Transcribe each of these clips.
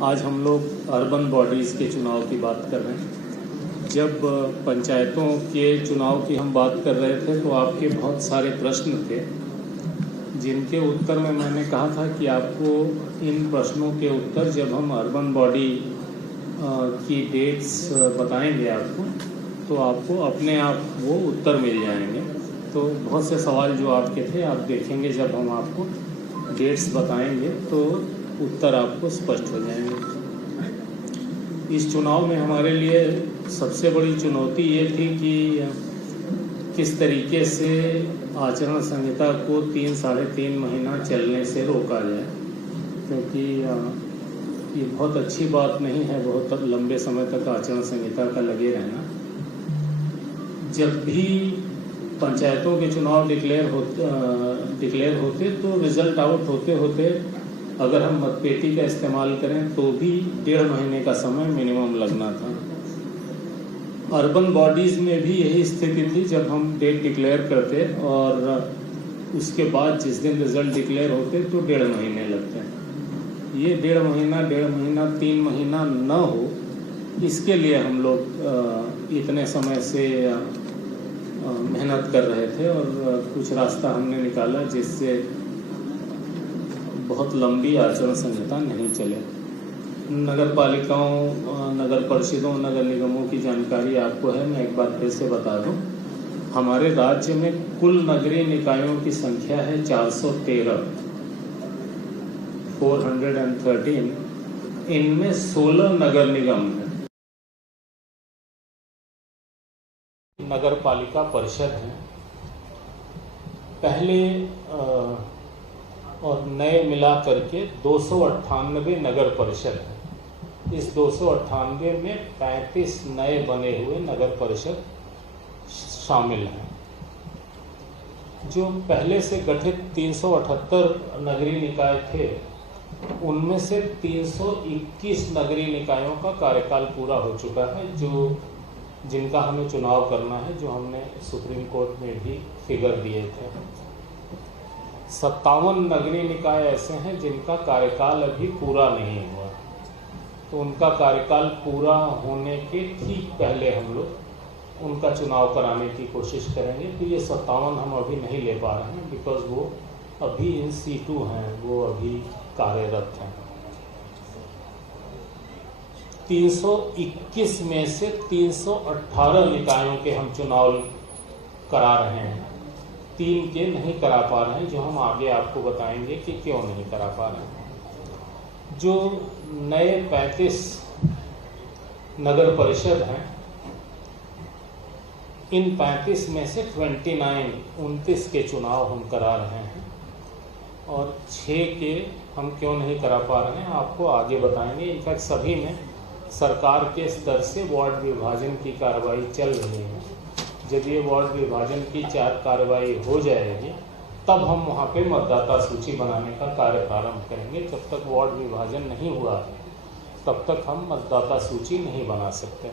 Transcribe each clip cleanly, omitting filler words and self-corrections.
आज हम लोग अर्बन बॉडीज़ के चुनाव की बात कर रहे हैं। जब पंचायतों के चुनाव की हम बात कर रहे थे तो आपके बहुत सारे प्रश्न थे जिनके उत्तर में मैंने कहा था कि आपको इन प्रश्नों के उत्तर जब हम अर्बन बॉडी की डेट्स बताएंगे तो आपको अपने आप वो उत्तर मिल जाएंगे। तो बहुत से सवाल जो आपके थे आप देखेंगे जब हम आपको डेट्स बताएंगे तो उत्तर आपको स्पष्ट हो जाएंगे। इस चुनाव में हमारे लिए सबसे बड़ी चुनौती ये थी कि किस तरीके से आचरण संहिता को 3-3.5 महीना चलने से रोका जाए, क्योंकि ये बहुत अच्छी बात नहीं है बहुत लंबे समय तक आचरण संहिता का लगे रहना। जब भी पंचायतों के चुनाव डिक्लेयर होते तो रिजल्ट आउट होते होते अगर हम मतपेटी का इस्तेमाल करें तो भी 1.5 महीने का समय मिनिमम लगना था। अर्बन बॉडीज़ में भी यही स्थिति थी। जब हम डेट डिक्लेयर करते और उसके बाद जिस दिन रिजल्ट डिक्लेयर होते तो 1.5 महीने लगते। ये 1.5 महीना 3 महीना न हो, इसके लिए हम लोग इतने समय से मेहनत कर रहे थे और कुछ रास्ता हमने निकाला जिससे बहुत लंबी आचरण संहिता नहीं चले। नगर पालिकाओं, नगर परिषदों, नगर निगमों की जानकारी आपको है, मैं एक बार फिर से बता दूं। हमारे राज्य में कुल नगरीय निकायों की संख्या है 413, 413। इनमें 16 नगर निगम हैं, नगर पालिका परिषद हैं। पहले और नए मिला करके 298 नगर परिषद हैं। इस 298 में 35 नए बने हुए नगर परिषद शामिल हैं। जो पहले से गठित 378 नगरीय निकाय थे, उनमें से 321 नगरीय निकायों का कार्यकाल पूरा हो चुका है, जिनका हमें चुनाव करना है, जो हमने सुप्रीम कोर्ट में भी फिगर दिए थे। 57 नगरीय निकाय ऐसे हैं जिनका कार्यकाल अभी पूरा नहीं हुआ, तो उनका कार्यकाल पूरा होने के ठीक पहले हम लोग उनका चुनाव कराने की कोशिश करेंगे। तो ये 57 हम अभी नहीं ले पा रहे हैं बिकॉज वो अभी इन सीटू हैं, वो अभी कार्यरत हैं। 321 में से 318 निकायों के हम चुनाव करा रहे हैं, 3 के नहीं करा पा रहे हैं, जो हम आगे आपको बताएंगे कि क्यों नहीं करा पा रहे हैं। जो नए 35 नगर परिषद हैं, इन 35 में से 29 के चुनाव हम करा रहे हैं और 6 के हम क्यों नहीं करा पा रहे हैं आपको आगे बताएंगे। इनफैक्ट सभी में सरकार के स्तर से वार्ड विभाजन की कार्रवाई चल रही है। जब ये वार्ड विभाजन की कार्रवाई हो जाएगी तब हम वहाँ पे मतदाता सूची बनाने का कार्य प्रारंभ करेंगे। जब तक वार्ड विभाजन नहीं हुआ है तब तक हम मतदाता सूची नहीं बना सकते।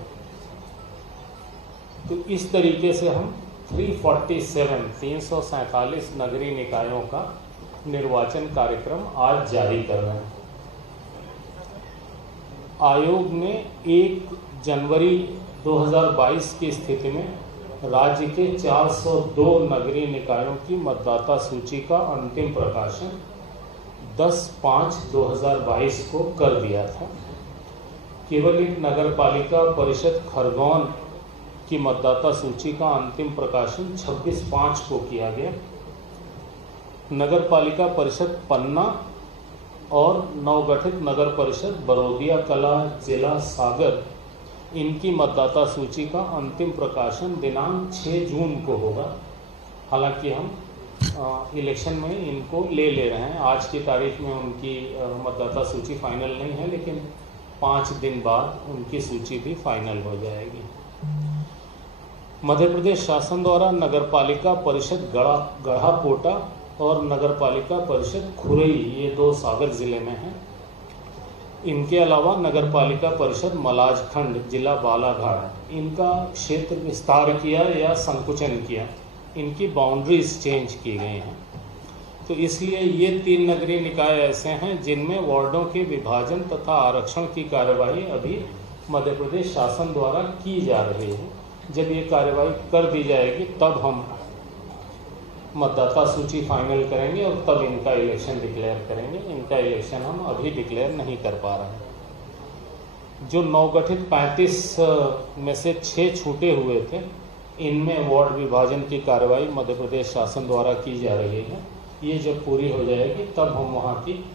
तो इस तरीके से हम 347 नगरीय निकायों का निर्वाचन कार्यक्रम आज जारी कर रहे हैं। आयोग ने 1 जनवरी 2022 की स्थिति में राज्य के 402 नगरीय निकायों की मतदाता सूची का अंतिम प्रकाशन 10/5/2022 को कर दिया था। केवल एक नगर पालिका परिषद खरगोन की मतदाता सूची का अंतिम प्रकाशन 26/5 को किया गया। नगर पालिका परिषद पन्ना और नवगठित नगर परिषद बरोदिया कला, जिला सागर, इनकी मतदाता सूची का अंतिम प्रकाशन दिनांक 6 जून को होगा। हालांकि हम इलेक्शन में इनको ले रहे हैं। आज की तारीख में उनकी मतदाता सूची फाइनल नहीं है, लेकिन 5 दिन बाद उनकी सूची भी फाइनल हो जाएगी। मध्य प्रदेश शासन द्वारा नगर पालिका परिषद गढ़ापोटा और नगर पालिका परिषद खुरई, ये 2 सागर जिले में हैं। इनके अलावा नगर पालिका परिषद मलाजखंड, जिला बालाघाट, इनका क्षेत्र विस्तार किया या संकुचन किया, इनकी बाउंड्रीज चेंज की गई हैं। तो इसलिए ये 3 नगरीय निकाय ऐसे हैं जिनमें वार्डों के विभाजन तथा आरक्षण की कार्यवाही अभी मध्य प्रदेश शासन द्वारा की जा रही है। जब ये कार्यवाही कर दी जाएगी तब हम मतदाता सूची फाइनल करेंगे और तब इनका इलेक्शन डिक्लेयर करेंगे। इनका इलेक्शन हम अभी डिक्लेयर नहीं कर पा रहे हैं। जो नवगठित 35 में से 6 छूटे हुए थे, इनमें वार्ड विभाजन की कार्यवाही मध्य प्रदेश शासन द्वारा की जा रही है। ये जब पूरी हो जाएगी तब हम वहाँ की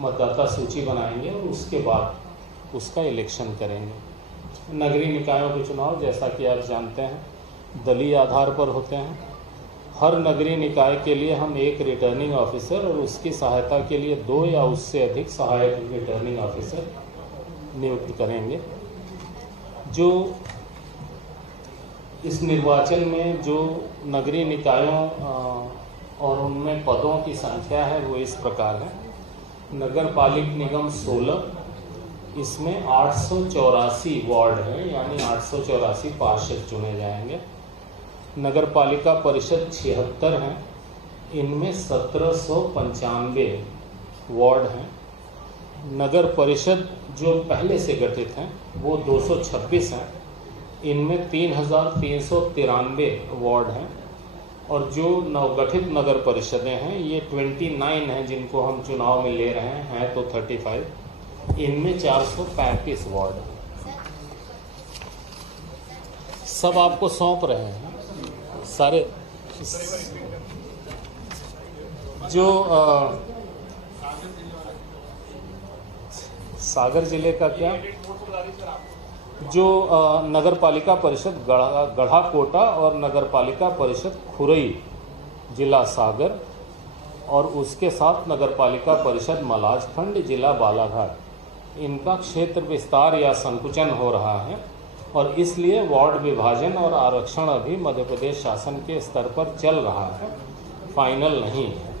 मतदाता सूची बनाएंगे और उसके बाद उसका इलेक्शन करेंगे। नगरीय निकायों के चुनाव जैसा कि आप जानते हैं दलीय आधार पर होते हैं। हर नगरीय निकाय के लिए हम एक रिटर्निंग ऑफिसर और उसकी सहायता के लिए 2 या उससे अधिक सहायक रिटर्निंग ऑफिसर नियुक्त करेंगे। जो इस निर्वाचन में जो नगरीय निकायों और उनमें पदों की संख्या है वो इस प्रकार है। नगर पालिक निगम 16, इसमें 884 वार्ड हैं, यानी 884 पार्षद चुने जाएंगे। नगर पालिका परिषद 76 हैं, इनमें 1795 वार्ड हैं। नगर परिषद जो पहले से गठित हैं वो 226 हैं, इनमें 3393 वार्ड हैं। और जो नवगठित नगर परिषदें हैं ये 29 हैं, जिनको हम चुनाव में ले रहे हैं तो 35, इनमें 435 वार्ड हैं। सब आपको सौंप रहे हैं सारे। जो सागर जिले का क्या, जो नगर पालिका परिषद गढ़ाकोटा और नगर पालिका परिषद खुरई जिला सागर और उसके साथ नगर पालिका परिषद मलाजखंड जिला बालाघाट, इनका क्षेत्र विस्तार या संकुचन हो रहा है और इसलिए वार्ड विभाजन और आरक्षण अभी मध्य प्रदेश शासन के स्तर पर चल रहा है, फाइनल नहीं है।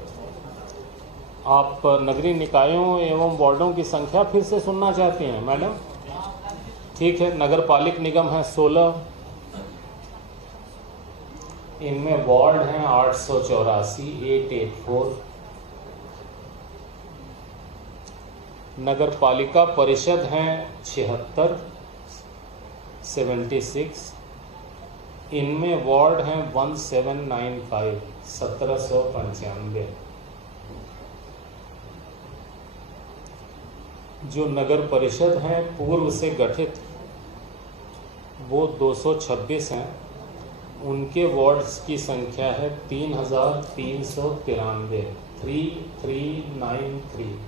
आप नगरीय निकायों एवं वार्डों की संख्या फिर से सुनना चाहती हैं मैडम? ठीक है। नगर पालिक निगम है 16, इनमें वार्ड हैं 884, 884। नगर पालिका परिषद हैं 76, 76, इनमें वार्ड हैं 1795, 1795। जो नगर परिषद हैं पूर्व से गठित वो 226 हैं, उनके वार्ड्स की संख्या है 3393, 3393।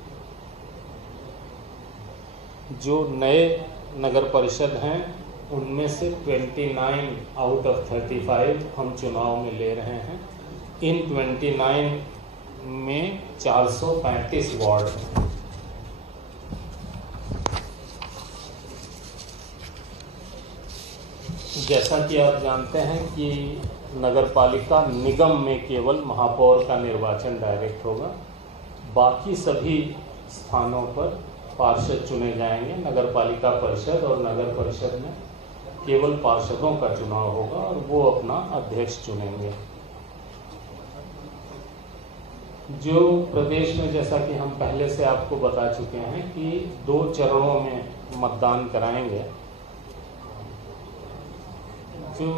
जो नए नगर परिषद हैं उनमें से 29 आउट ऑफ 35 हम चुनाव में ले रहे हैं। इन 29 में 435 वार्ड हैं। जैसा कि आप जानते हैं कि नगर पालिका निगम में केवल महापौर का निर्वाचन डायरेक्ट होगा, बाकी सभी स्थानों पर पार्षद चुने जाएंगे। नगर पालिका परिषद और नगर परिषद में केवल पार्षदों का चुनाव होगा और वो अपना अध्यक्ष चुनेंगे। जो प्रदेश में, जैसा कि हम पहले से आपको बता चुके हैं कि 2 चरणों में मतदान कराएंगे। जो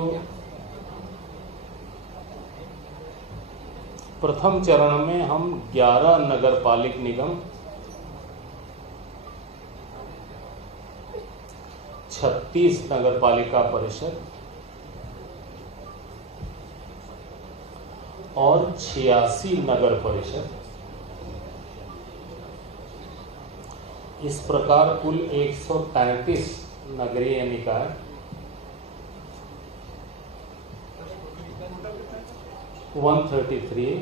प्रथम चरण में हम 11 नगर पालिक निगम, 36 नगर पालिका परिषद और 86 नगर परिषद, इस प्रकार कुल 133 नगरीय निकाय, 133।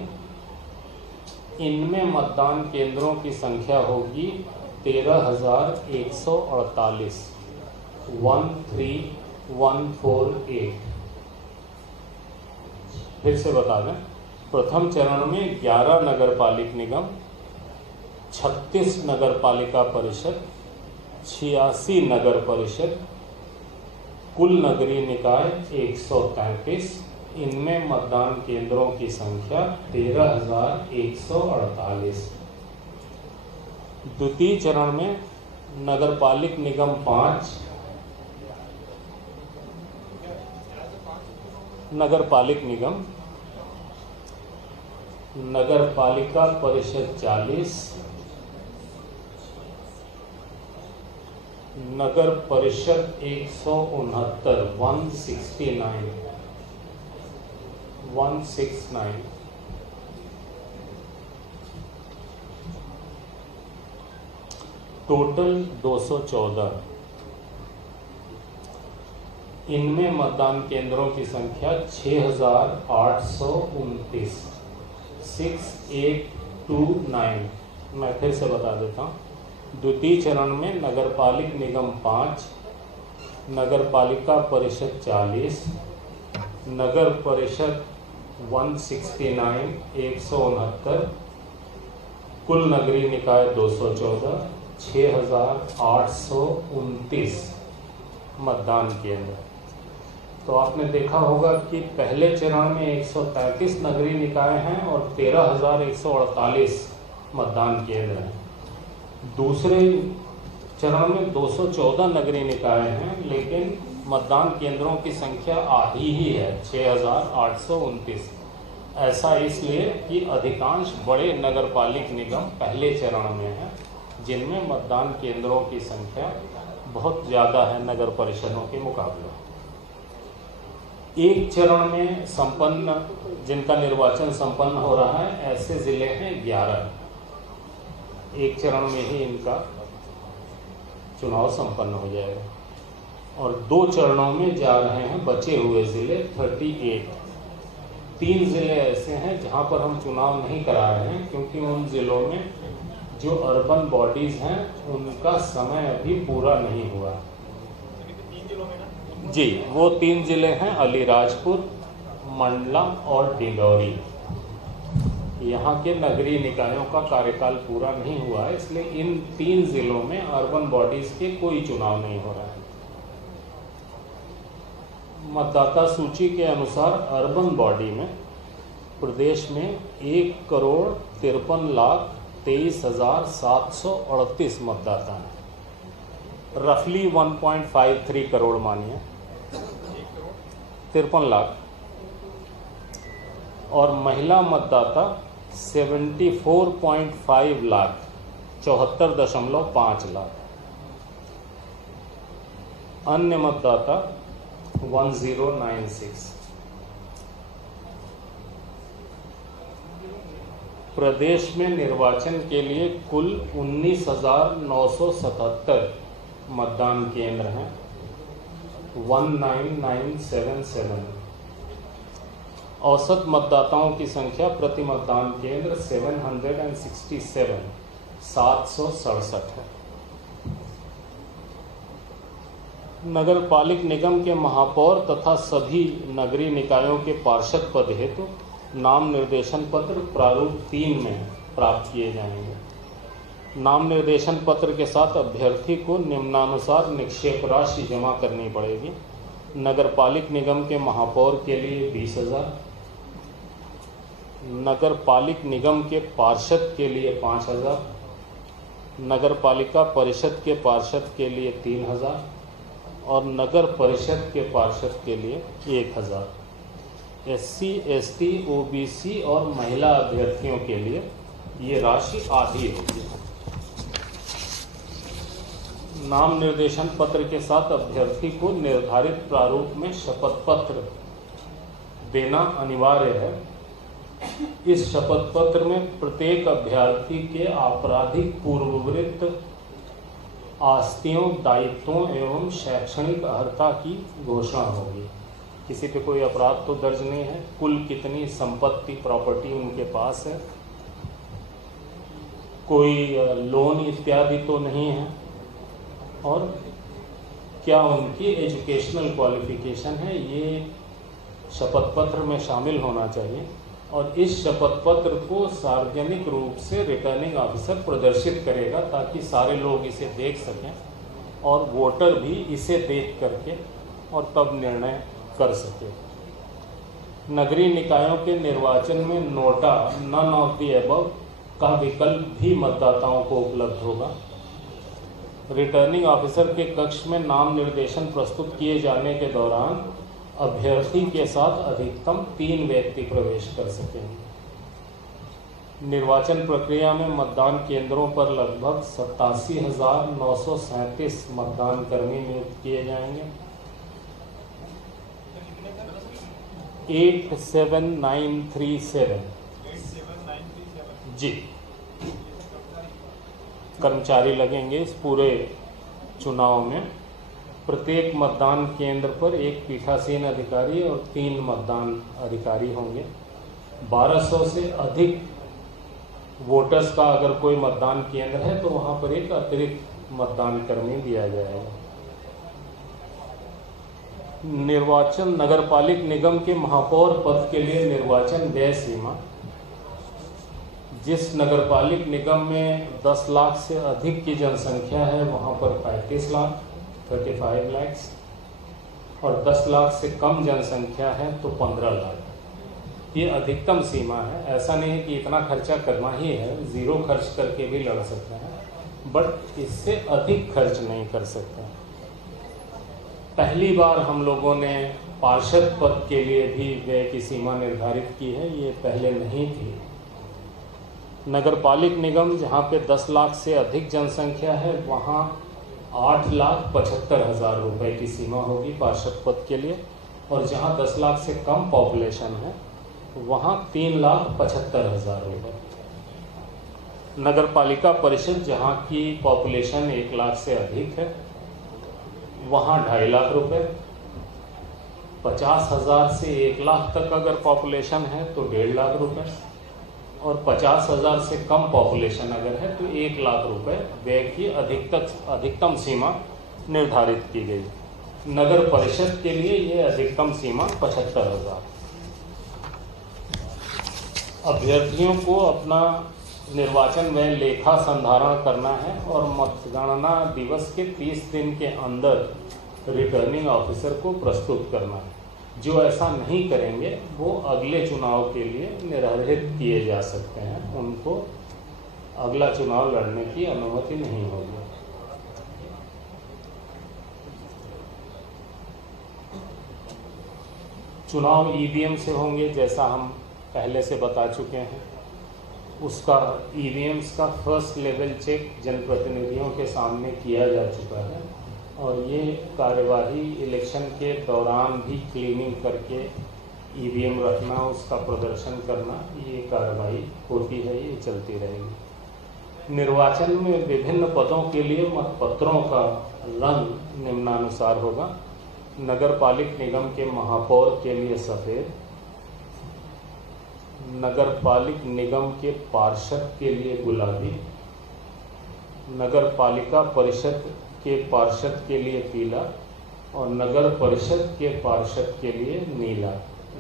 इनमें मतदान केंद्रों की संख्या होगी 13,148, 13148। फिर से बता दें, प्रथम चरण में 11 नगर पालिक निगम, 36 नगर पालिका परिषद, 86 नगर परिषद, कुल नगरीय निकाय 133। इनमें मतदान केंद्रों की संख्या 13,148। द्वितीय चरण में नगरपालिक निगम 5, नगरपालिक निगम, नगरपालिका परिषद 40, नगर परिषद 169, टोटल 214। इनमें मतदान केंद्रों की संख्या 6,829, 6829। मैं फिर से बता देता हूँ। द्वितीय चरण में नगरपालिक निगम 5, नगरपालिका परिषद 40, नगर परिषद 169, 169, कुल नगरीय निकाय 214, 6,829 मतदान केंद्र। तो आपने देखा होगा कि पहले चरण में 133 नगरीय निकाय हैं और 13,148 मतदान केंद्र हैं। दूसरे चरण में 214 नगरीय निकाय हैं, लेकिन मतदान केंद्रों की संख्या आधी ही है, 6,829। ऐसा इसलिए कि अधिकांश बड़े नगरपालिक निगम पहले चरण में हैं, जिनमें मतदान केंद्रों की संख्या बहुत ज़्यादा है नगर परिषदों के मुकाबले। एक चरण में संपन्न, जिनका निर्वाचन संपन्न हो रहा है, ऐसे ज़िले हैं 11। एक चरण में ही इनका चुनाव संपन्न हो जाएगा और 2 चरणों में जा रहे हैं बचे हुए ज़िले 38। 3 ज़िले ऐसे हैं जहां पर हम चुनाव नहीं करा रहे हैं, क्योंकि उन ज़िलों में जो अर्बन बॉडीज़ हैं उनका समय अभी पूरा नहीं हुआ जी। वो 3 ज़िले हैं अलीराजपुर, मंडला और डिंडौरी। यहाँ के नगरीय निकायों का कार्यकाल पूरा नहीं हुआ है, इसलिए इन 3 ज़िलों में अर्बन बॉडीज़ के कोई चुनाव नहीं हो रहा है। मतदाता सूची के अनुसार अर्बन बॉडी में प्रदेश में 1,53,23,738 मतदाता हैं। रफली 1.53 करोड़ मानिए, 53 लाख। और महिला मतदाता 74.5 लाख, 74.5 लाख। अन्य मतदाता 1096। प्रदेश में निर्वाचन के लिए कुल 19,977 मतदान केंद्र हैं, 19977। औसत मतदाताओं की संख्या प्रति मतदान केंद्र 767 है। नगरपालिक निगम के महापौर तथा सभी नगरीय निकायों के पार्षद पद हेतु नाम निर्देशन पत्र प्रारूप 3 में प्राप्त किए जाएंगे। नाम निर्देशन पत्र के साथ अभ्यर्थी को निम्नानुसार निक्षेप राशि जमा करनी पड़ेगी। नगरपालिक निगम के महापौर के लिए 20,000, नगरपालिक निगम के पार्षद के लिए 5,000, नगरपालिका परिषद के पार्षद के लिए 3,000 और नगर परिषद के पार्षद के लिए 1,000। SC, ST, OBC और महिला अभ्यर्थियों के लिए ये राशि आधी होगी। नाम निर्देशन पत्र के साथ अभ्यर्थी को निर्धारित प्रारूप में शपथ पत्र देना अनिवार्य है। इस शपथ पत्र में प्रत्येक अभ्यर्थी के आपराधिक पूर्ववृत्त, आस्तियों, दायित्वों एवं शैक्षणिक अर्हता की घोषणा होगी। किसी पे कोई अपराध तो दर्ज नहीं है, कुल कितनी संपत्ति, प्रॉपर्टी उनके पास है, कोई लोन इत्यादि तो नहीं है, और क्या उनकी एजुकेशनल क्वालिफिकेशन है, ये शपथ पत्र में शामिल होना चाहिए। और इस शपथ पत्र को सार्वजनिक रूप से रिटर्निंग ऑफिसर प्रदर्शित करेगा, ताकि सारे लोग इसे देख सकें और वोटर भी इसे देख करके और तब निर्णय कर सके। नगरीय निकायों के निर्वाचन में NOTA none of the above का विकल्प भी मतदाताओं को उपलब्ध होगा। रिटर्निंग ऑफिसर के कक्ष में नाम निर्देशन प्रस्तुत किए जाने के दौरान अभ्यर्थी के साथ अधिकतम 3 व्यक्ति प्रवेश कर सकेंगे। निर्वाचन प्रक्रिया में मतदान केंद्रों पर लगभग 87,937 मतदान कर्मी नियुक्त किए जाएंगे। 87,937 जी कर्मचारी लगेंगे इस पूरे चुनाव में। प्रत्येक मतदान केंद्र पर एक पीठासीन अधिकारी और 3 मतदान अधिकारी होंगे। 1200 से अधिक वोटर्स का अगर कोई मतदान केंद्र है तो वहां पर एक अतिरिक्त मतदान कर्मी दिया जाएगा। निर्वाचन नगरपालिक निगम के महापौर पद के लिए निर्वाचन व्यय सीमा, जिस नगरपालिक निगम में 10 लाख से अधिक की जनसंख्या है वहां पर 35 लाख 35 लाख, और 10 लाख से कम जनसंख्या है तो 15 लाख। ये अधिकतम सीमा है। ऐसा नहीं है कि इतना खर्चा करना ही है, ज़ीरो खर्च करके भी लड़ सकते हैं, बट इससे अधिक खर्च नहीं कर सकते। पहली बार हम लोगों ने पार्षद पद के लिए भी व्यय की सीमा निर्धारित की है, ये पहले नहीं थी। नगरपालिक निगम जहाँ पे 10 लाख से अधिक जनसंख्या है वहाँ 8,75,000 रुपये की सीमा होगी पार्षद पद के लिए, और जहाँ 10 लाख से कम पॉपुलेशन है वहाँ 3,75,000 रुपये। नगरपालिका परिषद जहाँ की पॉपुलेशन 1 लाख से अधिक है वहाँ 2.5 लाख रुपये। 50,000 से 1 लाख तक अगर पॉपुलेशन है तो 1.5 लाख रुपये, और 50,000 से कम पॉपुलेशन अगर है तो 1 लाख रुपये व्यय की अधिकतम सीमा निर्धारित की गई। नगर परिषद के लिए ये अधिकतम सीमा 75,000। अभ्यर्थियों को अपना निर्वाचन में लेखा संधारण करना है और मतगणना दिवस के 30 दिन के अंदर रिटर्निंग ऑफिसर को प्रस्तुत करना है। जो ऐसा नहीं करेंगे वो अगले चुनाव के लिए निर्धारित किए जा सकते हैं, उनको अगला चुनाव लड़ने की अनुमति नहीं होगी। चुनाव ईवीएम से होंगे, जैसा हम पहले से बता चुके हैं। उसका ईवीएम्स का फर्स्ट लेवल चेक जनप्रतिनिधियों के सामने किया जा चुका है, और ये कार्यवाही इलेक्शन के दौरान भी क्लीनिंग करके ईवीएम रखना, उसका प्रदर्शन करना, ये कार्रवाई होती है, ये चलती रहेगी। निर्वाचन में विभिन्न पदों के लिए मतपत्रों का रंग निम्नानुसार होगा। नगरपालिक निगम के महापौर के लिए सफ़ेद, नगरपालिक निगम के पार्षद के लिए गुलाबी, नगरपालिका परिषद के पार्षद के लिए पीला, और नगर परिषद के पार्षद के लिए नीला।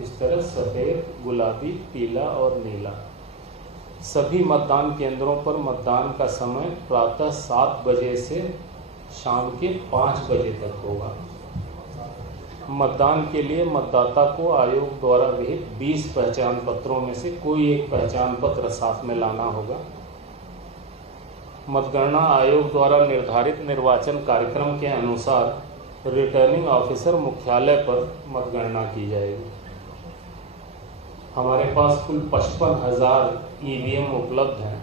इस तरह सफ़ेद, गुलाबी, पीला और नीला। सभी मतदान केंद्रों पर मतदान का समय प्रातः 7 बजे से शाम के 5 बजे तक होगा। मतदान के लिए मतदाता को आयोग द्वारा विहित 20 पहचान पत्रों में से कोई एक पहचान पत्र साथ में लाना होगा। मतगणना आयोग द्वारा निर्धारित निर्वाचन कार्यक्रम के अनुसार रिटर्निंग ऑफिसर मुख्यालय पर मतगणना की जाएगी। हमारे पास कुल 55,000 ईवीएम उपलब्ध हैं।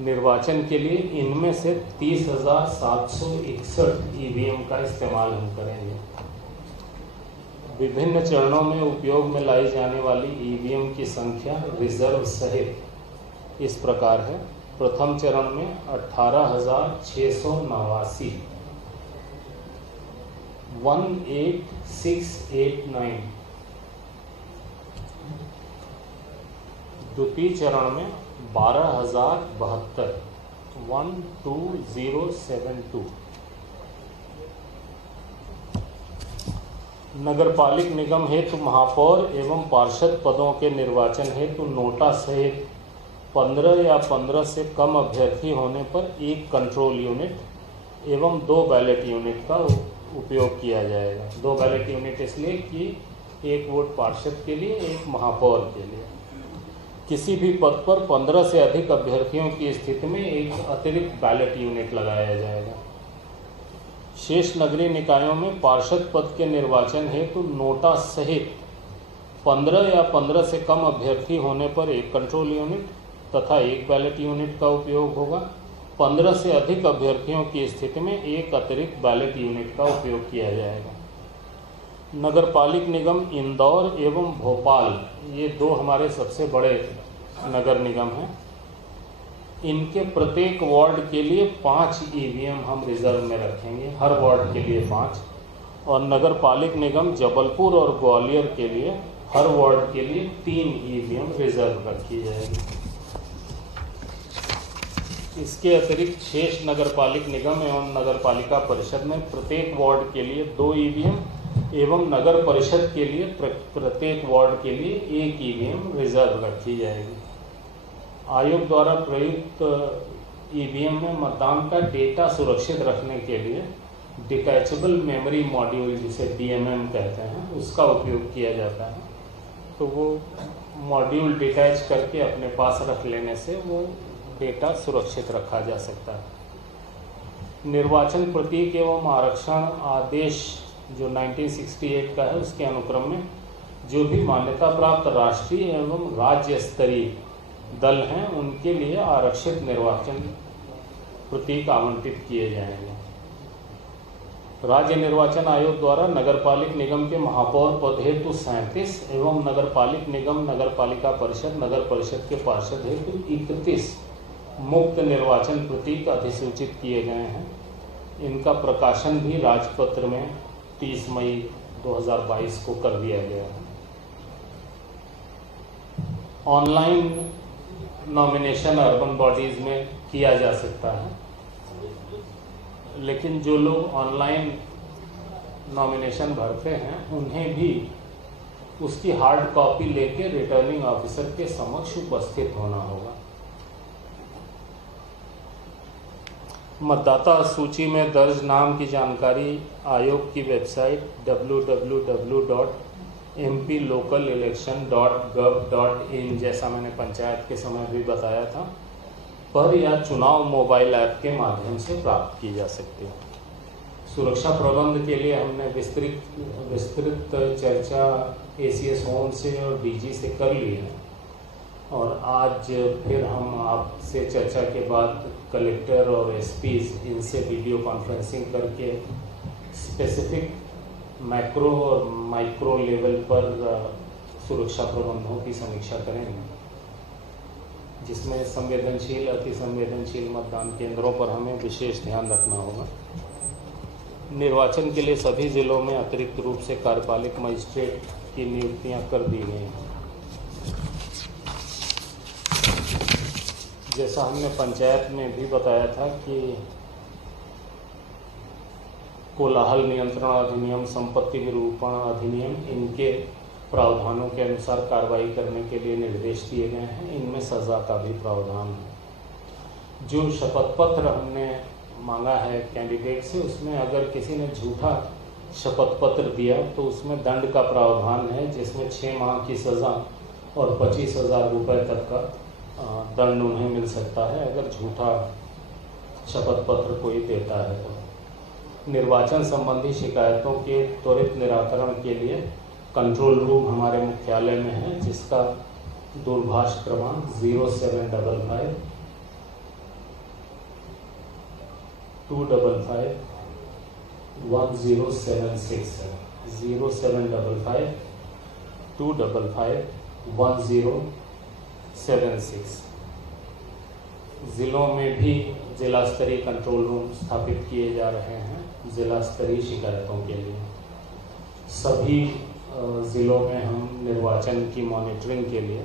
निर्वाचन के लिए इनमें से 30,761 ईवीएम का इस्तेमाल हम करेंगे। विभिन्न चरणों में उपयोग में लाई जाने वाली ईवीएम की संख्या रिजर्व सहित इस प्रकार है। प्रथम चरण में 18,689 18,689। द्वितीय चरण में 12,072 12072। नगरपालिक निगम हेतु महापौर एवं पार्षद पदों के निर्वाचन हेतु नोटा सहित 15 या 15 से कम अभ्यर्थी होने पर 1 कंट्रोल यूनिट एवं 2 बैलेट यूनिट का उपयोग किया जाएगा। 2 बैलेट यूनिट इसलिए कि 1 वोट पार्षद के लिए, 1 महापौर के लिए। किसी भी पद पर 15 से अधिक अभ्यर्थियों की स्थिति में एक अतिरिक्त बैलेट यूनिट लगाया जाएगा। शेष नगरीय निकायों में पार्षद पद के निर्वाचन हेतु नोटा सहित 15 या 15 से कम अभ्यर्थी होने पर 1 कंट्रोल यूनिट तथा 1 बैलेट यूनिट का उपयोग होगा। 15 से अधिक अभ्यर्थियों की स्थिति में 1 अतिरिक्त बैलेट यूनिट का उपयोग किया जाएगा। नगरपालिक निगम इंदौर एवं भोपाल, ये 2 हमारे सबसे बड़े नगर निगम हैं। इनके प्रत्येक वार्ड के लिए 5 ईवीएम हम रिजर्व में रखेंगे, हर वार्ड के लिए 5। और नगरपालिक निगम जबलपुर और ग्वालियर के लिए हर वार्ड के लिए 3 ईवीएम रिजर्व रखी जाएगी। इसके अतिरिक्त शेष नगरपालिक निगम एवं नगरपालिका परिषद में प्रत्येक वार्ड के लिए 2 ईवीएम एवं नगर परिषद के लिए प्रत्येक वार्ड के लिए 1 ईवीएम रिजर्व रखी जाएगी। आयोग द्वारा प्रयुक्त ईवीएम में मतदान का डेटा सुरक्षित रखने के लिए डिटैचेबल मेमोरी मॉड्यूल, जिसे डीएमएम कहते हैं, उसका उपयोग किया जाता है। तो वो मॉड्यूल डिटैच करके अपने पास रख लेने से वो डेटा सुरक्षित रखा जा सकता है। निर्वाचन प्रतीक एवं आरक्षण आदेश जो 1968 का है, उसके अनुक्रम में जो भी मान्यता प्राप्त राष्ट्रीय एवं राज्य स्तरीय दल हैं, उनके लिए आरक्षित निर्वाचन प्रतीक आवंटित किए जाएंगे। राज्य निर्वाचन आयोग द्वारा नगरपालिक निगम के महापौर पद हेतु 37 एवं नगरपालिक निगम नगरपालिका परिषद नगर परिषद के पार्षद हेतु 31 मुक्त निर्वाचन प्रतीक अधिसूचित किए गए हैं। इनका प्रकाशन भी राजपत्र में 30 मई 2022 को कर दिया गया है। ऑनलाइन नॉमिनेशन अर्बन बॉडीज में किया जा सकता है, लेकिन जो लोग ऑनलाइन नॉमिनेशन भरते हैं उन्हें भी उसकी हार्ड कॉपी लेके रिटर्निंग ऑफिसर के समक्ष उपस्थित होना होगा। मतदाता सूची में दर्ज नाम की जानकारी आयोग की वेबसाइट www.mplocalelection.gov.in, जैसा मैंने पंचायत के समय भी बताया था, पर या चुनाव मोबाइल ऐप के माध्यम से प्राप्त की जा सकती है। सुरक्षा प्रबंध के लिए हमने विस्तृत चर्चा एसीएस होम से और डीजी से कर ली है, और आज फिर हम आपसे चर्चा के बाद कलेक्टर और एसपीज, इनसे वीडियो कॉन्फ्रेंसिंग करके स्पेसिफिक मैक्रो और माइक्रो लेवल पर सुरक्षा प्रबंधों की समीक्षा करेंगे, जिसमें संवेदनशील, अति संवेदनशील मतदान केंद्रों पर हमें विशेष ध्यान रखना होगा। निर्वाचन के लिए सभी जिलों में अतिरिक्त रूप से कार्यपालिक मजिस्ट्रेट की नियुक्तियां कर दी गई हैं। जैसा हमने पंचायत में भी बताया था कि कोलाहल नियंत्रण अधिनियम, संपत्ति विरूपण अधिनियम, इनके प्रावधानों के अनुसार कार्रवाई करने के लिए निर्देश दिए गए हैं। इनमें सज़ा का भी प्रावधान है। जो शपथ पत्र हमने मांगा है कैंडिडेट से, उसमें अगर किसी ने झूठा शपथ पत्र दिया तो उसमें दंड का प्रावधान है, जिसमें 6 माह की सज़ा और 25,000 रुपये तक का दंड उन्हें मिल सकता है अगर झूठा शपथ पत्र कोई देता है तो। निर्वाचन संबंधी शिकायतों के त्वरित निराकरण के लिए कंट्रोल रूम हमारे मुख्यालय में है, जिसका दूरभाष क्रमांक 0755 255 1076 है। 0755 255 1076। जिलों में भी जिला स्तरीय कंट्रोल रूम स्थापित किए जा रहे हैं जिला स्तरीय शिकायतों के लिए। सभी ज़िलों में हम निर्वाचन की मॉनिटरिंग के लिए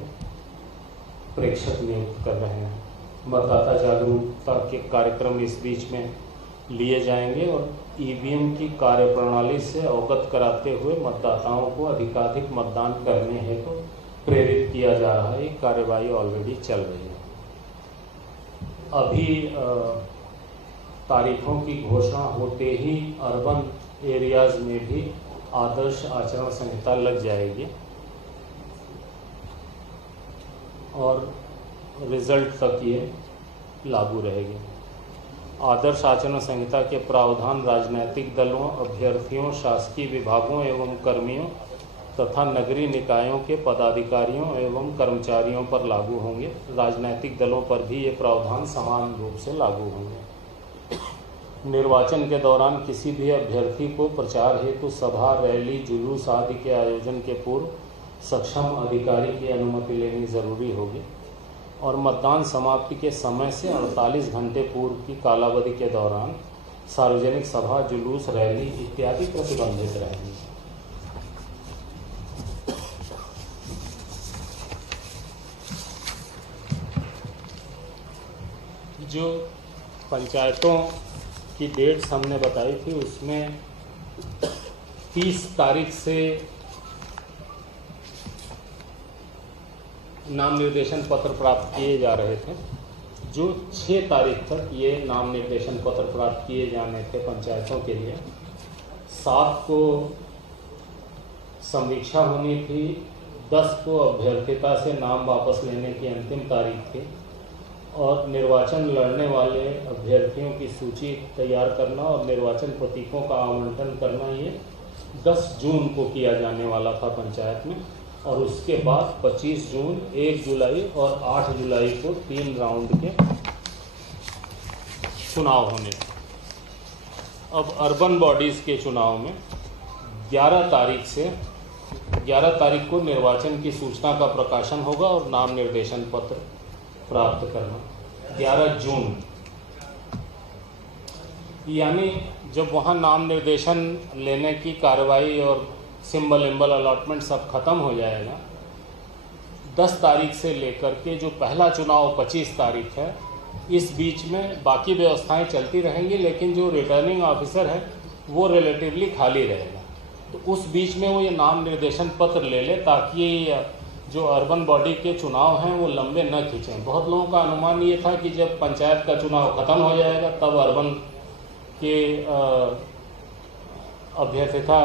प्रेक्षक नियुक्त कर रहे हैं। मतदाता जागरूकता के कार्यक्रम इस बीच में लिए जाएंगे और ईवीएम की कार्यप्रणाली से अवगत कराते हुए मतदाताओं को अधिकाधिक मतदान करने हेतु प्रेरित किया जा रहा है। एक कार्यवाही ऑलरेडी चल रही है। अभी तारीखों की घोषणा होते ही अर्बन एरियाज़ में भी आदर्श आचरण संहिता लग जाएगी और रिजल्ट तक ये लागू रहेगी। आदर्श आचरण संहिता के प्रावधान राजनीतिक दलों, अभ्यर्थियों, शासकीय विभागों एवं कर्मियों तथा नगरीय निकायों के पदाधिकारियों एवं कर्मचारियों पर लागू होंगे। राजनीतिक दलों पर भी ये प्रावधान समान रूप से लागू होंगे। निर्वाचन के दौरान किसी भी अभ्यर्थी को प्रचार हेतु सभा, रैली, जुलूस आदि के आयोजन के पूर्व सक्षम अधिकारी की अनुमति लेनी जरूरी होगी और मतदान समाप्ति के समय से 48 घंटे पूर्व की कालावधि के दौरान सार्वजनिक सभा, जुलूस, रैली इत्यादि प्रतिबंधित रहेंगे। जो पंचायतों की डेट्स हमने बताई थी उसमें 30 तारीख से नाम निर्देशन पत्र प्राप्त किए जा रहे थे। जो 6 तारीख तक ये नाम निर्देशन पत्र प्राप्त किए जाने थे पंचायतों के लिए, 7 को समीक्षा होनी थी, 10 को अभ्यर्थिता से नाम वापस लेने की अंतिम तारीख थी और निर्वाचन लड़ने वाले अभ्यर्थियों की सूची तैयार करना और निर्वाचन प्रतीकों का आवंटन करना ये 10 जून को किया जाने वाला था पंचायत में। और उसके बाद 25 जून, 1 जुलाई और 8 जुलाई को 3 राउंड के चुनाव होने थे। अब अर्बन बॉडीज़ के चुनाव में 11 तारीख को निर्वाचन की सूचना का प्रकाशन होगा और नाम निर्देशन पत्र प्राप्त करना 11 जून, यानी जब वहाँ नाम निर्देशन लेने की कार्रवाई और सिंबल अलॉटमेंट सब खत्म हो जाएगा, 10 तारीख से लेकर के जो पहला चुनाव 25 तारीख है, इस बीच में बाकी व्यवस्थाएं चलती रहेंगी, लेकिन जो रिटर्निंग ऑफिसर है वो रिलेटिवली खाली रहेगा। तो उस बीच में वो ये नाम निर्देशन पत्र ले ले ताकि जो अर्बन बॉडी के चुनाव हैं वो लंबे न खींचें। बहुत लोगों का अनुमान ये था कि जब पंचायत का चुनाव खत्म हो जाएगा तब अर्बन के अभ्यर्थिता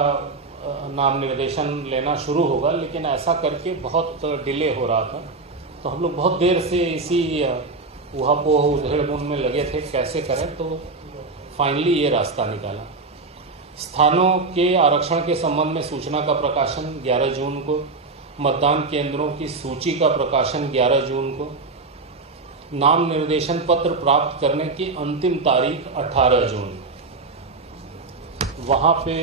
नाम निर्देशन लेना शुरू होगा, लेकिन ऐसा करके बहुत डिले हो रहा था। तो हम लोग बहुत देर से इसी उहापोह उधेड़-बुन में लगे थे कैसे करें, तो फाइनली ये रास्ता निकाला। स्थानों के आरक्षण के संबंध में सूचना का प्रकाशन 11 जून को, मतदान केंद्रों की सूची का प्रकाशन 11 जून को, नाम निर्देशन पत्र प्राप्त करने की अंतिम तारीख 18 जून, वहाँ पे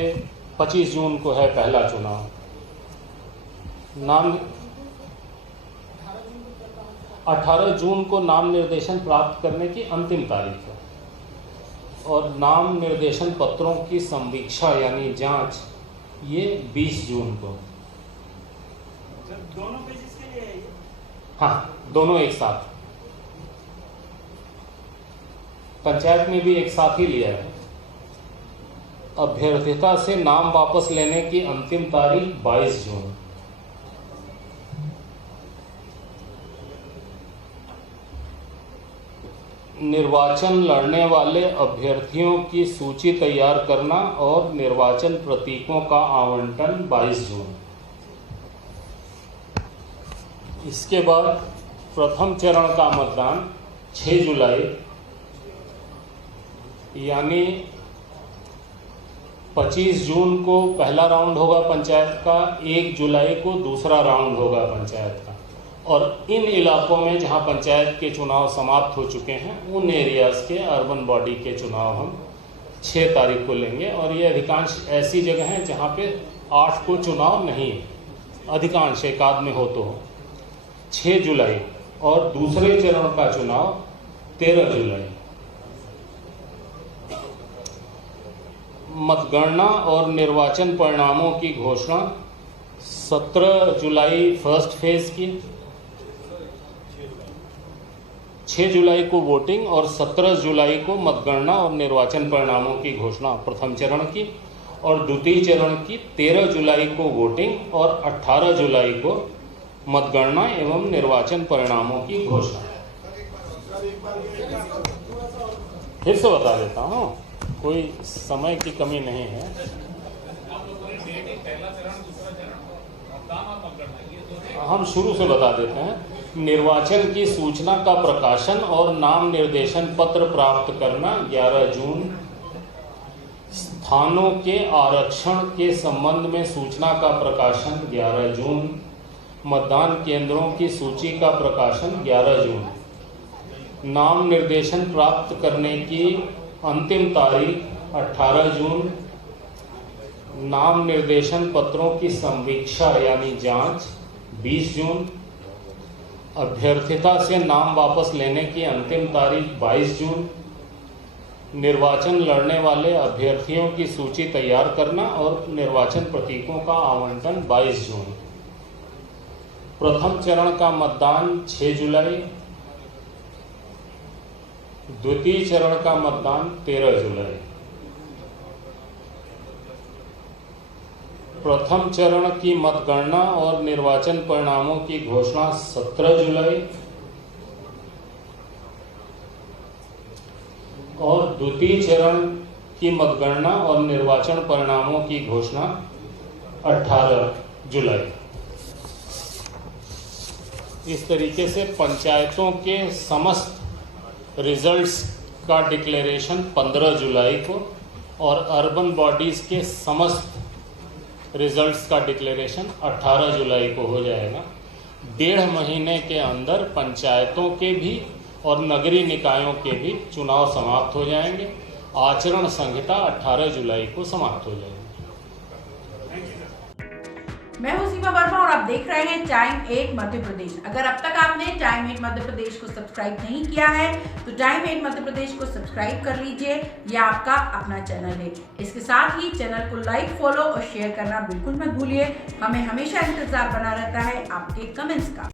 25 जून को है पहला चुनाव। नाम 18 जून को नाम निर्देशन प्राप्त करने की अंतिम तारीख है और नाम निर्देशन पत्रों की संवीक्षा यानी जांच ये 20 जून को। दोनों पेजेस के लिए है ये? हाँ, दोनों एक साथ। पंचायत में भी एक साथ ही लिया है। अभ्यर्थिता से नाम वापस लेने की अंतिम तारीख 22 जून। निर्वाचन लड़ने वाले अभ्यर्थियों की सूची तैयार करना और निर्वाचन प्रतीकों का आवंटन 22 जून। इसके बाद प्रथम चरण का मतदान 6 जुलाई, यानी 25 जून को पहला राउंड होगा पंचायत का, 1 जुलाई को दूसरा राउंड होगा पंचायत का। और इन इलाकों में जहां पंचायत के चुनाव समाप्त हो चुके हैं उन एरियाज़ के अर्बन बॉडी के चुनाव हम 6 तारीख को लेंगे। और ये अधिकांश ऐसी जगह हैं जहां पे 8 को चुनाव नहीं है, अधिकांश एक आध में हो तो हो। 6 जुलाई और दूसरे चरण का चुनाव 13 जुलाई। मतगणना और निर्वाचन परिणामों की घोषणा 17 जुलाई फर्स्ट फेज की, 6 जुलाई को वोटिंग और 17 जुलाई को मतगणना और निर्वाचन परिणामों की घोषणा प्रथम चरण की, और द्वितीय चरण की 13 जुलाई को वोटिंग और 18 जुलाई को मतगणना एवं निर्वाचन परिणामों की घोषणा। फिर से बता देता हूँ, कोई समय की कमी नहीं है। पहला चरण, दूसरा चरण, मतदान और मतगणना, हम शुरू से बता देते हैं। निर्वाचन की सूचना का प्रकाशन और नाम निर्देशन पत्र प्राप्त करना 11 जून। स्थानों के आरक्षण के संबंध में सूचना का प्रकाशन 11 जून। मतदान केंद्रों की सूची का प्रकाशन 11 जून। नाम निर्देशन प्राप्त करने की अंतिम तारीख 18 जून। नाम निर्देशन पत्रों की संवीक्षा यानी जांच 20 जून। अभ्यर्थिता से नाम वापस लेने की अंतिम तारीख 22 जून। निर्वाचन लड़ने वाले अभ्यर्थियों की सूची तैयार करना और निर्वाचन प्रतीकों का आवंटन 22 जून। प्रथम चरण का मतदान 6 जुलाई। द्वितीय चरण का मतदान 13 जुलाई। प्रथम चरण की मतगणना और निर्वाचन परिणामों की घोषणा 17 जुलाई और द्वितीय चरण की मतगणना और निर्वाचन परिणामों की घोषणा 18 जुलाई। इस तरीके से पंचायतों के समस्त रिजल्ट्स का डिक्लेरेशन 15 जुलाई को और अर्बन बॉडीज के समस्त रिजल्ट्स का डिक्लेरेशन 18 जुलाई को हो जाएगा। 1.5 महीने के अंदर पंचायतों के भी और नगरीय निकायों के भी चुनाव समाप्त हो जाएंगे। आचरण संहिता 18 जुलाई को समाप्त हो जाएगी। मैं हूं सीमा वर्मा और आप देख रहे हैं टाइम 8 मध्य प्रदेश। अगर अब तक आपने टाइम 8 मध्य प्रदेश को सब्सक्राइब नहीं किया है तो टाइम 8 मध्य प्रदेश को सब्सक्राइब कर लीजिए। यह आपका अपना चैनल है। इसके साथ ही चैनल को लाइक, फॉलो और शेयर करना बिल्कुल मत भूलिए। हमें हमेशा इंतजार बना रहता है आपके कमेंट्स का।